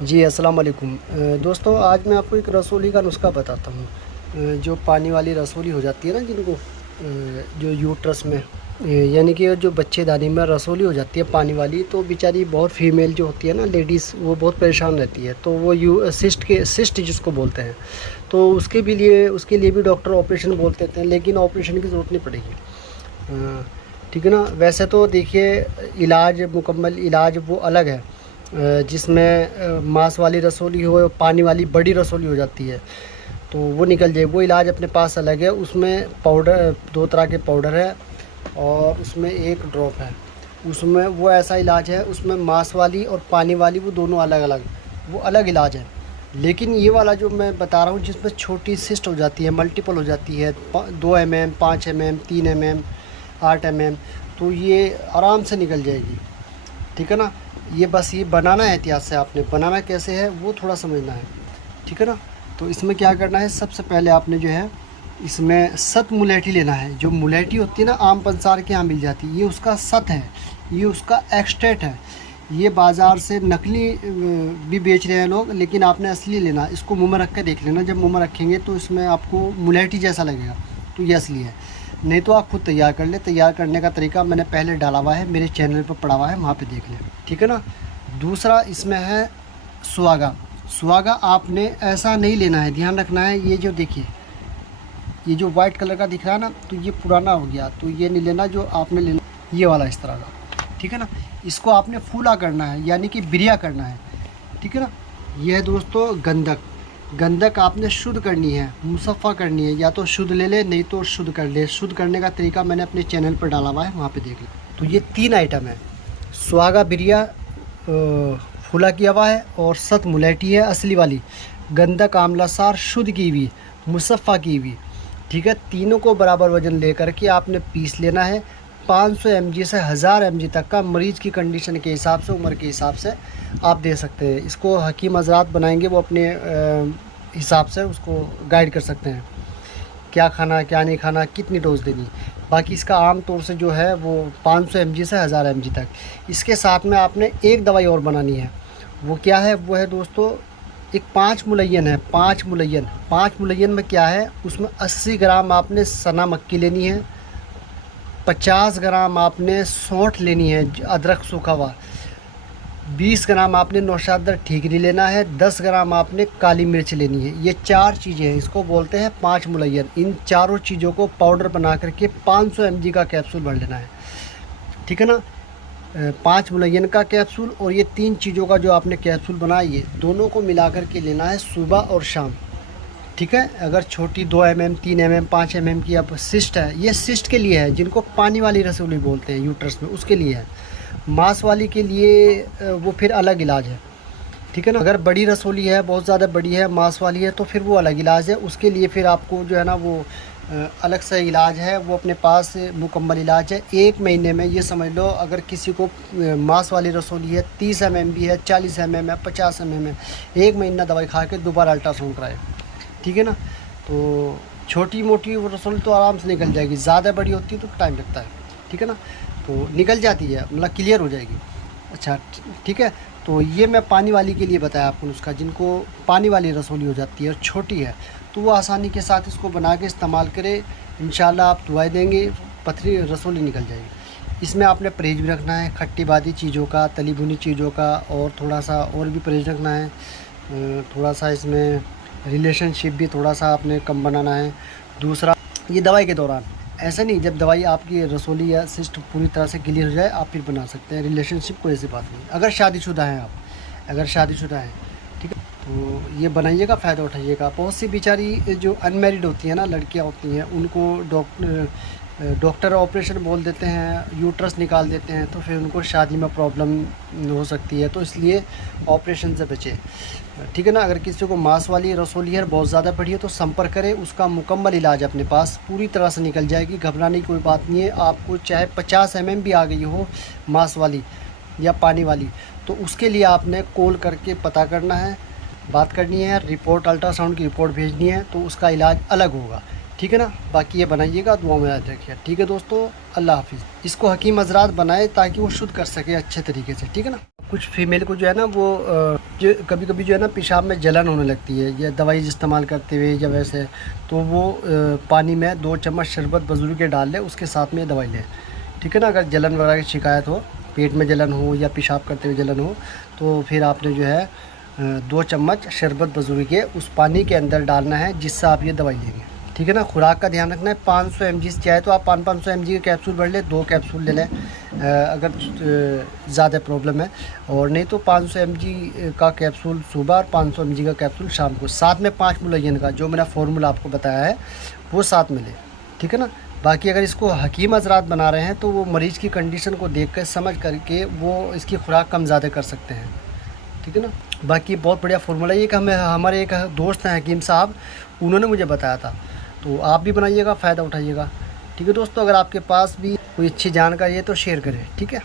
जी अस्सलाम वालेकुम। दोस्तों, आज मैं आपको एक रसोली का नुस्खा बताता हूँ। जो पानी वाली रसोली हो जाती है ना, जिनको जो यूट्रस में यानी कि जो बच्चेदानी में रसोली हो जाती है पानी वाली, तो बेचारी बहुत फीमेल जो होती है ना, लेडीज़, वो बहुत परेशान रहती है। तो वो सिस्ट जिसको बोलते हैं, तो उसके लिए भी डॉक्टर ऑपरेशन बोल देते हैं, लेकिन ऑपरेशन की ज़रूरत नहीं पड़ेगी। ठीक है ना। वैसे तो देखिए, मुकम्मल इलाज वो अलग है, जिसमें मांस वाली रसोली हो, पानी वाली बड़ी रसोली हो जाती है, तो वो निकल जाए। वो इलाज अपने पास अलग है। उसमें पाउडर, दो तरह के पाउडर है और उसमें एक ड्रॉप है। उसमें वो ऐसा इलाज है, उसमें मांस वाली और पानी वाली वो दोनों अलग अलग, वो अलग इलाज है। लेकिन ये वाला जो मैं बता रहा हूँ, जिसमें छोटी सिस्ट हो जाती है, मल्टीपल हो जाती है, 2 mm, 5 mm, 3 mm, 8 mm, तो ये आराम से निकल जाएगी। ठीक है ना। ये बस ये बनाना है एहतियात से, आपने बनाना कैसे है वो थोड़ा समझना है। ठीक है ना। तो इसमें क्या करना है, सबसे पहले आपने जो है इसमें सत मुलेठी लेना है। जो मुलेठी होती है ना, आम पंसार के यहाँ मिल जाती है, ये उसका सत है, ये उसका एक्सट्रैक्ट है। ये बाज़ार से नकली भी बेच रहे हैं लोग, लेकिन आपने असली लेना। इसको मुँह में रख के देख लेना, जब मुँह में रखेंगे तो इसमें आपको मुलेठी जैसा लगेगा, तो ये असली है। नहीं तो आप खुद तैयार कर ले। तैयार करने का तरीका मैंने पहले डाला हुआ है, मेरे चैनल पर पड़ा हुआ है, वहाँ पे देख लें। ठीक है ना। दूसरा इसमें है सुहागा। सुहागा आपने ऐसा नहीं लेना है, ध्यान रखना है। ये जो देखिए, ये जो वाइट कलर का दिख रहा है ना, तो ये पुराना हो गया, तो ये नहीं लेना। जो आपने लेना ये वाला, इस तरह का। ठीक है ना। इसको आपने फूला करना है, यानी कि बिरिया करना है। ठीक है ना। यह है दोस्तों गंधक। गंधक आपने शुद्ध करनी है, मुसफ़ा करनी है। या तो शुद्ध ले ले, नहीं तो शुद्ध कर ले। शुद्ध करने का तरीका मैंने अपने चैनल पर डाला हुआ है, वहाँ पे देख ले। तो ये 3 आइटम है। सुहागा बिरिया फूला किया हुआ है, और सत मुलेठी है असली वाली, गंधक आंवला सार शुद्ध की हुई, मुसफ़ा की हुई। ठीक है। तीनों को बराबर वज़न लेकर के आपने पीस लेना है। 500 mg से 1000 mg तक का, मरीज़ की कंडीशन के हिसाब से, उम्र के हिसाब से आप दे सकते हैं। इसको हकीम हज़रात बनाएंगे, वो अपने हिसाब से उसको गाइड कर सकते हैं, क्या खाना क्या नहीं खाना, कितनी डोज देनी। बाकी इसका आम तौर से जो है वो 500 mg से 1000 mg तक। इसके साथ में आपने एक दवाई और बनानी है। वो क्या है, वो है दोस्तों एक 5 मुलय्यन है। 5 मुलय्यन, 5 मुलय्यन में क्या है, उसमें 80 ग्राम आपने सना मक्की लेनी है, 50 ग्राम आपने सौंठ लेनी है अदरक सूखा हुआ, 20 ग्राम आपने नौशादर ठीकरी लेना है, 10 ग्राम आपने काली मिर्च लेनी है। ये 4 चीज़ें हैं, इसको बोलते हैं 5 मुलय्यन। इन चारों चीज़ों को पाउडर बना करके 500 mg का कैप्सूल भर लेना है। ठीक है ना। 5 मुलय्यन का कैप्सूल और ये 3 चीज़ों का जो आपने कैप्सूल बनाया, ये दोनों को मिला करके लेना है सुबह और शाम। ठीक है। अगर छोटी 2 mm, 3 mm, 5 mm की अब सिस्ट है, ये सिस्ट के लिए है, जिनको पानी वाली रसोली बोलते हैं यूट्रस में, उसके लिए है। मांस वाली के लिए वो फिर अलग इलाज है। ठीक है ना। अगर बड़ी रसोली है, बहुत ज़्यादा बड़ी है, मांस वाली है, तो फिर वो अलग इलाज है। उसके लिए फिर आपको जो है ना, वो अलग से इलाज है, वो अपने पास मुकम्मल इलाज है। 1 महीने में ये समझ लो, अगर किसी को मांस वाली रसोली है, 30 mm भी है, 40 mm है, 50 mm है, 1 महीना दवाई खा के दोबारा अल्ट्रासाउंड कराए। ठीक है ना। तो छोटी मोटी रसोली तो आराम से निकल जाएगी, ज़्यादा बड़ी होती है तो टाइम लगता है। ठीक है ना। तो निकल जाती है, मतलब क्लियर हो जाएगी। अच्छा, ठीक है। तो ये मैं पानी वाली के लिए बताया आपको नुस्खा, जिनको पानी वाली रसोली हो जाती है और छोटी है, तो वो आसानी के साथ इसको बना के इस्तेमाल करें। इंशाल्लाह आप दुआएं देंगे, पथरी रसोली निकल जाएगी। इसमें आपने परहेज़ भी रखना है, खट्टी बादी चीज़ों का, तली भुनी चीज़ों का, और थोड़ा सा और भी परहेज़ रखना है। थोड़ा सा इसमें रिलेशनशिप भी थोड़ा सा आपने कम बनाना है। दूसरा, ये दवाई के दौरान, ऐसा नहीं, जब दवाई आपकी रसोली या सिस्ट पूरी तरह से क्लियर हो जाए आप फिर बना सकते हैं। रिलेशनशिप कोई ऐसी बात नहीं। अगर शादीशुदा हैं आप, अगर शादीशुदा हैं, ठीक है, तो ये बनाइएगा, फ़ायदा उठाइएगा। बहुत सी बेचारी जो अनमेरिड होती हैं ना, लड़कियां होती हैं, उनको डॉक्टर ऑपरेशन बोल देते हैं, यूट्रस निकाल देते हैं, तो फिर उनको शादी में प्रॉब्लम हो सकती है, तो इसलिए ऑपरेशन से बचें। ठीक है ना। अगर किसी को मांस वाली रसोली है, बहुत ज़्यादा बड़ी है, तो संपर्क करें। उसका मुकम्मल इलाज अपने पास पूरी तरह से निकल जाएगी, घबराने की कोई बात नहीं है। आपको चाहे 50 mm भी आ गई हो मांस वाली या पानी वाली, तो उसके लिए आपने कॉल करके पता करना है, बात करनी है, रिपोर्ट, अल्ट्रासाउंड की रिपोर्ट भेजनी है, तो उसका इलाज अलग होगा। ठीक है ना। बाकी ये बनाइएगा, दुआ में याद रखिए। ठीक है दोस्तों, अल्लाह हाफिज़। इसको हकीम हज़रात बनाए ताकि वो शुद्ध कर सके अच्छे तरीके से। ठीक है ना। कुछ फीमेल को जो है ना वो जो कभी कभी जो है ना पेशाब में जलन होने लगती है या दवाई इस्तेमाल करते हुए या वैसे, तो वो पानी में 2 चम्मच शरबत बजुर्ग के डाल लें, उसके साथ में दवाई लें। ठीक है ना। अगर जलन वगैरह की शिकायत हो, पेट में जलन हो या पेशाब करते हुए जलन हो, तो फिर आपने जो है 2 चम्मच शरबत बजुर्ग के उस पानी के अंदर डालना है जिससे आप ये दवाई लेंगे। ठीक है ना। खुराक का ध्यान रखना है। 500 mg चाहे तो आप 500 mg के कैप्सूल भर लें, 2 कैप्सूल ले लें अगर ज़्यादा प्रॉब्लम है, और नहीं तो 500 mg का कैप्सूल सुबह और 500 mg का कैप्सूल शाम को। साथ में 5 मुलय्यन का जो मैंने फार्मूला आपको बताया है वो साथ में लें। ठीक है ना। बाकी अगर इसको हकीम हज़रात बना रहे हैं तो वो मरीज़ की कंडीशन को देख कर समझ करके वो इसकी खुराक कम ज़्यादा कर सकते हैं। ठीक है ना। बाकी बहुत बढ़िया फार्मूला ये कि हमारे एक दोस्त हैं हकीम साहब, उन्होंने मुझे बताया था, तो आप भी बनाइएगा, फ़ायदा उठाइएगा। ठीक है दोस्तों, अगर आपके पास भी कोई अच्छी जानकारी है तो शेयर करें। ठीक है।